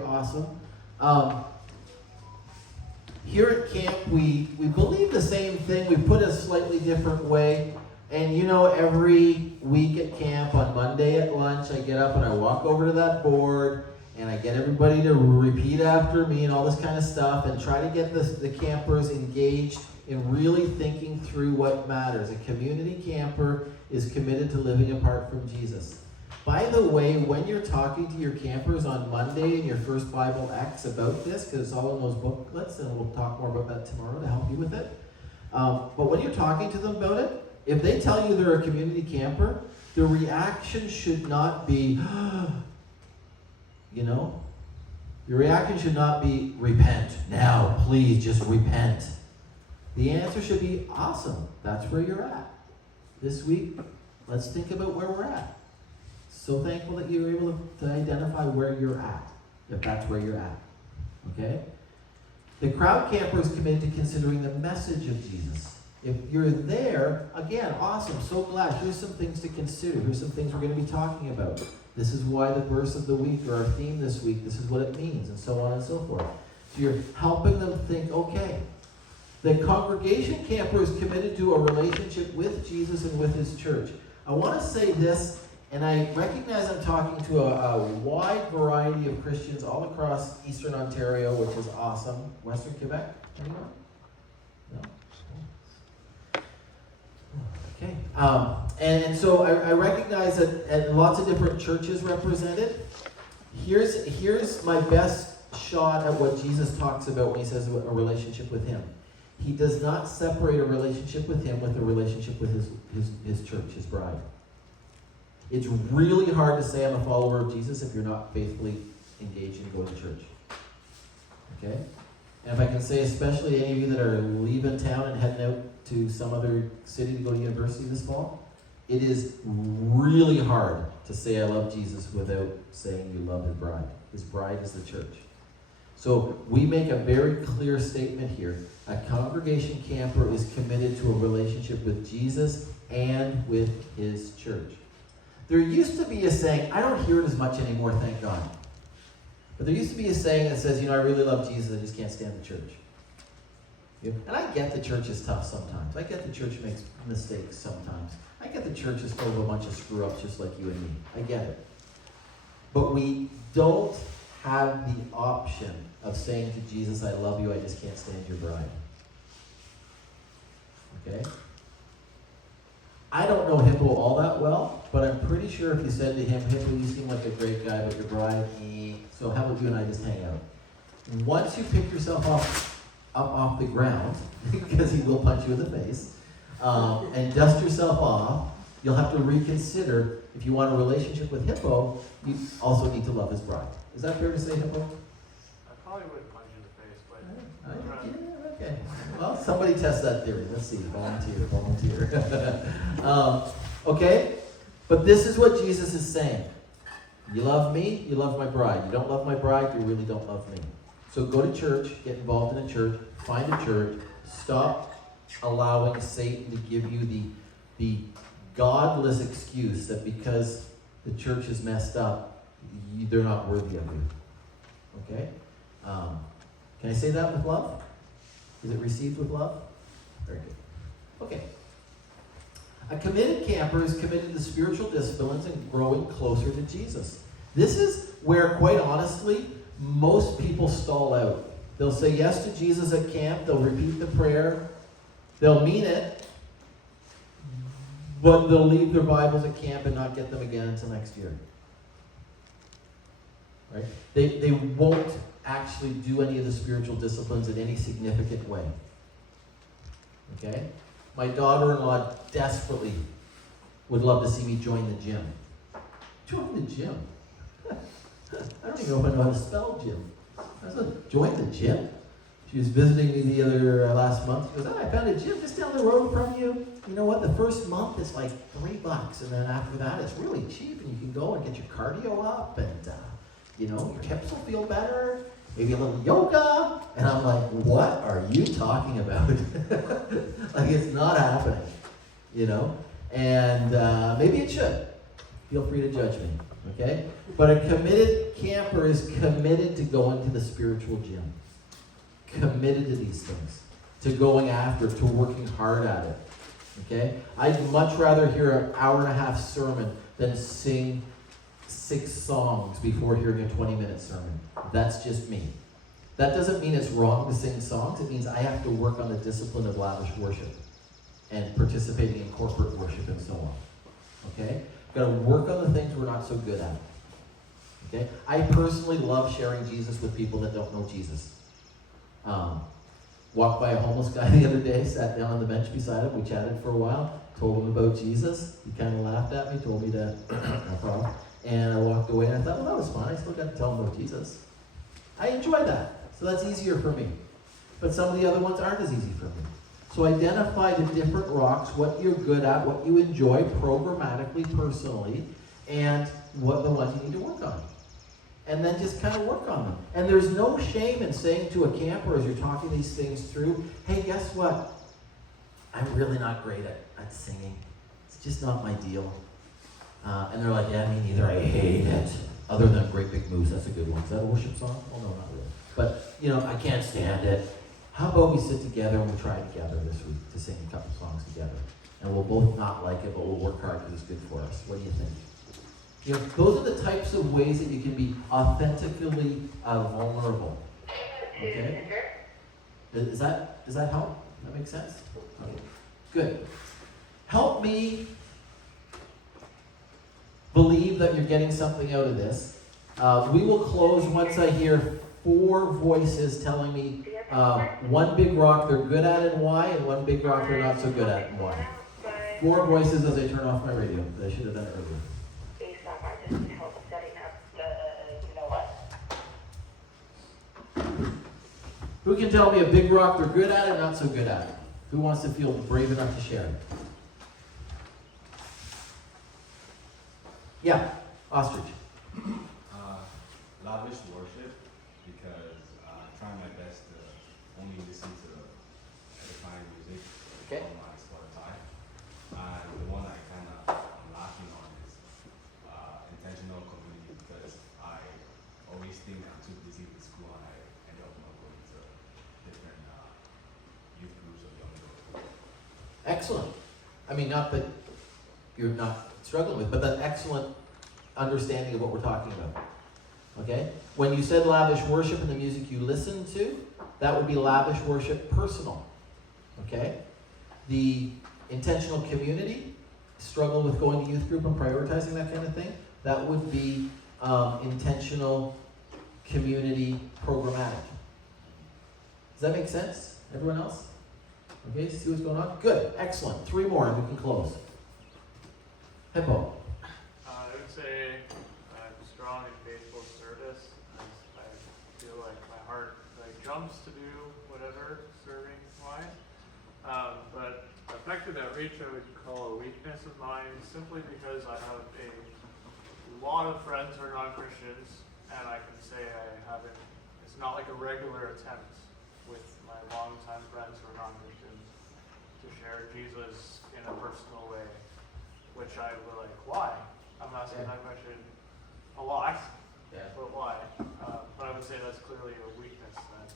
Okay, awesome. Here at camp, we believe the same thing. We put it a slightly different way. And you know, every week at camp, on Monday at lunch, I get up and I walk over to that board, and I get everybody to repeat after me and all this kind of stuff, and try to get the campers engaged in really thinking through what matters. A community camper is committed to living apart from Jesus. By the way, when you're talking to your campers on Monday in your first Bible X about this, because it's all in those booklets, and we'll talk more about that tomorrow to help you with it. But when you're talking to them about it, if they tell you they're a community camper, the reaction should not be, you know, your reaction should not be, repent now, please just repent. The answer should be, awesome, that's where you're at. This week, let's think about where we're at. So thankful that you were able to identify where you're at, if that's where you're at. Okay? The crowd camper is committed to considering the message of Jesus. If you're there, again, awesome, so glad. Here's some things to consider. Here's some things we're going to be talking about. This is why the verse of the week, or our theme this week, this is what it means, and so on and so forth. So you're helping them think, okay. The congregation camper is committed to a relationship with Jesus and with his church. I want to say this, and I recognize I'm talking to a wide variety of Christians all across Eastern Ontario, which is awesome. Western Quebec? Anyone? No? Okay. And so I recognize that lots of different churches represented. Here's my best shot at what Jesus talks about when he says a relationship with him. He does not separate a relationship with him with a relationship with his church, his bride. It's really hard to say I'm a follower of Jesus if you're not faithfully engaged in going to church. Okay? And if I can say, especially any of you that are leaving town and heading out to some other city to go to university this fall, it is really hard to say I love Jesus without saying you love his bride. His bride is the church. So we make a very clear statement here. A congregation camper is committed to a relationship with Jesus and with his church. There used to be a saying, I don't hear it as much anymore, thank God. But there used to be a saying that says, I really love Jesus, I just can't stand the church. And I get the church is tough sometimes. I get the church makes mistakes sometimes. I get the church is full of a bunch of screw-ups just like you and me. I get it. But we don't have the option of saying to Jesus, I love you, I just can't stand your bride. Okay? I don't know Hippo all that well, but I'm pretty sure if you said to him, Hippo, you seem like a great guy, but your bride, so how about you and I just hang out? Once you pick yourself up off the ground, because he will punch you in the face, and dust yourself off, you'll have to reconsider if you want a relationship with Hippo, you also need to love his bride. Is that fair to say, Hippo? I probably wouldn't punch you in the face, but... Yeah, okay. Well, somebody test that theory. Let's see. Volunteer. Okay? But this is what Jesus is saying. You love me, you love my bride. You don't love my bride, you really don't love me. So go to church, get involved in a church, find a church, stop allowing Satan to give you the godless excuse that because the church is messed up, they're not worthy of you. Okay? Can I say that with love? Is it received with love? Very good. Okay. A committed camper is committed to spiritual disciplines and growing closer to Jesus. This is where, quite honestly, most people stall out. They'll say yes to Jesus at camp, they'll repeat the prayer, they'll mean it, but they'll leave their Bibles at camp and not get them again until next year. Right? They won't actually do any of the spiritual disciplines in any significant way. Okay? My daughter-in-law desperately would love to see me join the gym. Join the gym? I don't even know if I know how to spell gym. I said, join the gym? She was visiting me the other last month. She goes, I found a gym just down the road from you. You know what? The first month is like $3, and then after that it's really cheap, and you can go and get your cardio up, and your hips will feel better. Maybe a little yoga. And I'm like, what are you talking about? Like, it's not happening, And maybe it should. Feel free to judge me. Okay? But a committed camper is committed to going to the spiritual gym. Committed to these things. To going after it, to working hard at it. Okay? I'd much rather hear an hour and a half sermon than sing 6 songs before hearing a 20-minute sermon. That's just me. That doesn't mean it's wrong to sing songs. It means I have to work on the discipline of lavish worship and participating in corporate worship and so on. Okay? Got to work on the things we're not so good at. Okay? I personally love sharing Jesus with people that don't know Jesus. Walked by a homeless guy the other day, sat down on the bench beside him, we chatted for a while, told him about Jesus. He kind of laughed at me, told me to no problem. And I walked away and I thought, well, that was fun. I still got to tell him about Jesus. I enjoy that. So that's easier for me. But some of the other ones aren't as easy for me. So identify the different rocks, what you're good at, what you enjoy programmatically, personally, and what the ones you need to work on. And then just kind of work on them. And there's no shame in saying to a camper as you're talking these things through, hey, guess what? I'm really not great at singing. It's just not my deal. And they're like, yeah, me neither. I hate it. Other than Great Big Moose, that's a good one. Is that a worship song? Oh, no, not really. But, I can't stand it. How about we sit together and we try together this week to sing a couple songs together? And we'll both not like it, but we'll work hard because it's good for us. What do you think? Those are the types of ways that you can be authentically vulnerable. Okay? Does that help? That make sense? Okay. Good. Help me believe that you're getting something out of this. We will close once I hear 4 voices telling me one big rock they're good at and why, and one big rock they're not so good at and why. 4 voices as I turn off my radio. I should have done it earlier. Who can tell me a big rock they're good at and not so good at? Who wants to feel brave enough to share? Yeah, Ostrich. Lavish worship, because I try my best to only listen to edifying music on my Spotify. And the one I kind of am lacking on is intentional community, because I always think I'm too busy with school and I end up not going to different youth groups or young adults. Excellent. I mean, not that you're not struggling with, but that excellent understanding of what we're talking about. Okay? When you said lavish worship and the music you listen to, that would be lavish worship personal. Okay? The intentional community, struggle with going to youth group and prioritizing that kind of thing, that would be intentional community programmatic. Does that make sense? Everyone else? Okay, see what's going on? Good, excellent. 3 more and we can close. Hippo. I would say I'm strong in faithful service. I feel like my heart jumps to do whatever serving wise. But effective outreach I would call a weakness of mine, simply because I have a lot of friends who are non-Christians, and I can say it's not like a regular attempt with my longtime friends who are non-Christians to share Jesus in a personal way. Which I were like, why? I'm asking that question a lot, but why? But I would say that's clearly a weakness then.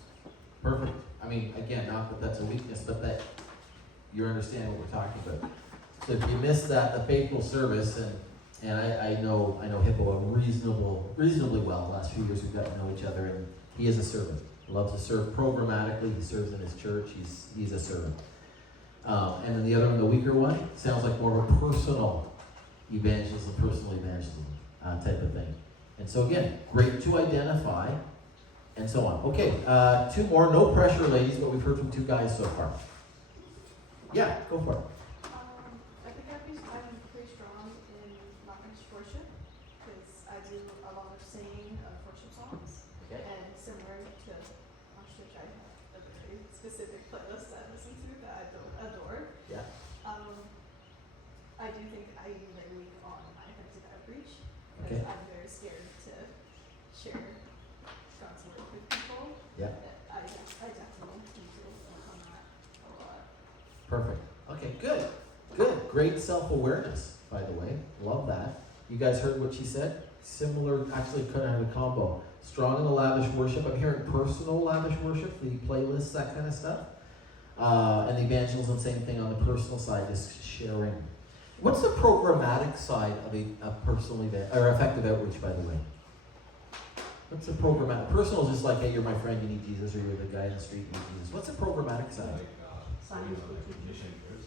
Perfect. I mean, again, not that that's a weakness, but that you understand what we're talking about. So if you missed that, the faithful service, and I know Hippo reasonably well. The last few years we've got to know each other, and he is a servant. He loves to serve programmatically. He serves in his church. He's a servant. And then the other one, the weaker one, sounds like more of a personal evangelism type of thing. And so again, great to identify, and so on. Okay, 2 more. No pressure, ladies, but we've heard from 2 guys so far. Yeah, go for it. I think I'm pretty strong in lavish worship, because I do a lot of singing of worship songs. Okay. And similar to Ostrich, I have a very specific playlist I listen to that I adore. Yeah. I do think I am very weak on my effective outreach, because Okay. I'm very scared to share God's word with people. Yeah. I definitely need to work on that a lot. Perfect. Okay, good. Great self-awareness, by the way. Love that. You guys heard what she said? similar, actually kind of have a combo. Strong in the lavish worship. I'm hearing personal lavish worship, the playlists, that kind of stuff. And the evangelism, same thing on the personal side, just sharing. What's the programmatic side of a personal event, or effective outreach, by the way? What's the programmatic? Personal is just like, hey, you're my friend, you need Jesus, or you're the guy in the street, you need Jesus. What's the programmatic side? Like, Sunday you know, school like teacher. mission trips.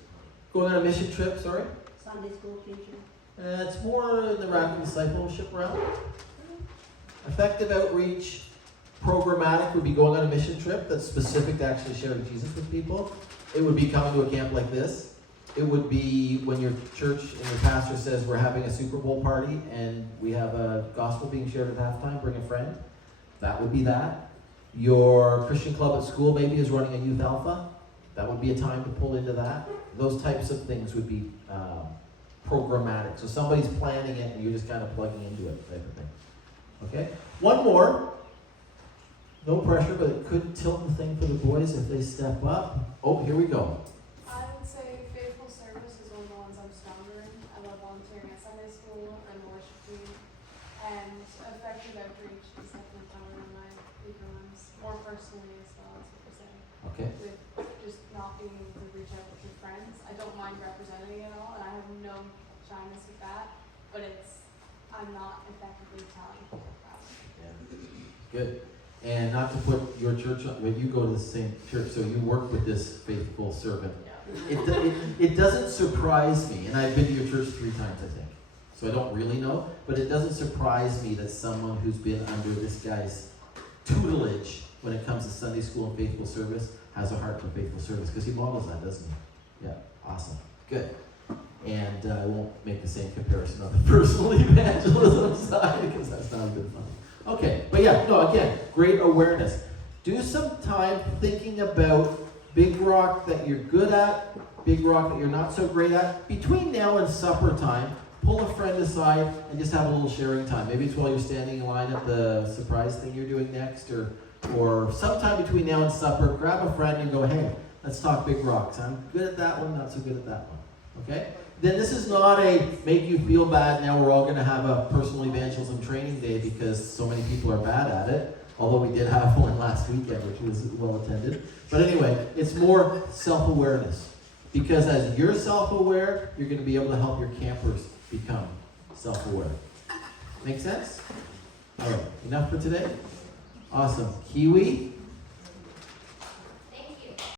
Going on a mission trip, sorry? Sunday school teacher. It's more in the radical discipleship realm. Effective outreach, programmatic would be going on a mission trip that's specific to actually sharing Jesus with people. It would be coming to a camp like this. It would be when your church and your pastor says we're having a Super Bowl party and we have a gospel being shared at halftime, bring a friend. That would be that. Your Christian club at school maybe is running a youth alpha. That would be a time to pull into that. Those types of things would be programmatic. So somebody's planning it and you're just kind of plugging into it type of thing. Okay? One more. No pressure, but it could tilt the thing for the boys if they step up. Oh, here we go. I would say faithful service is one of the ones I'm stronger in. I love volunteering at Sunday school and the worship team. And effective outreach is definitely one of my weaker ones. More personally as well, as what you're saying. Okay. With just not being able to reach out with your friends. I don't mind representing at all, and I have no shyness with that. But I'm not effectively telling people about it. Yeah. Good. And not to put your church on, well, you go to the same church, so you work with this faithful servant. It doesn't surprise me, and I've been to your church 3 times, I think, so I don't really know, but it doesn't surprise me that someone who's been under this guy's tutelage when it comes to Sunday school and faithful service has a heart for faithful service, because he models that, doesn't he? Yeah, awesome. Good. And I won't make the same comparison on the personal evangelism side, because that's not good fun. Okay, but yeah, no, again, great awareness. Do some time thinking about Big Rock that you're good at, Big Rock that you're not so great at. Between now and supper time, pull a friend aside and just have a little sharing time. Maybe it's while you're standing in line at the surprise thing you're doing next, or sometime between now and supper, grab a friend and go, hey, let's talk Big Rocks. I'm good at that one, not so good at that one. Okay? Then this is not a make you feel bad, now we're all going to have a personal evangelism training day because so many people are bad at it, although we did have one last weekend, which was well attended. But anyway, it's more self-awareness. Because as you're self-aware, you're going to be able to help your campers become self-aware. Make sense? All right, enough for today? Awesome. Kiwi?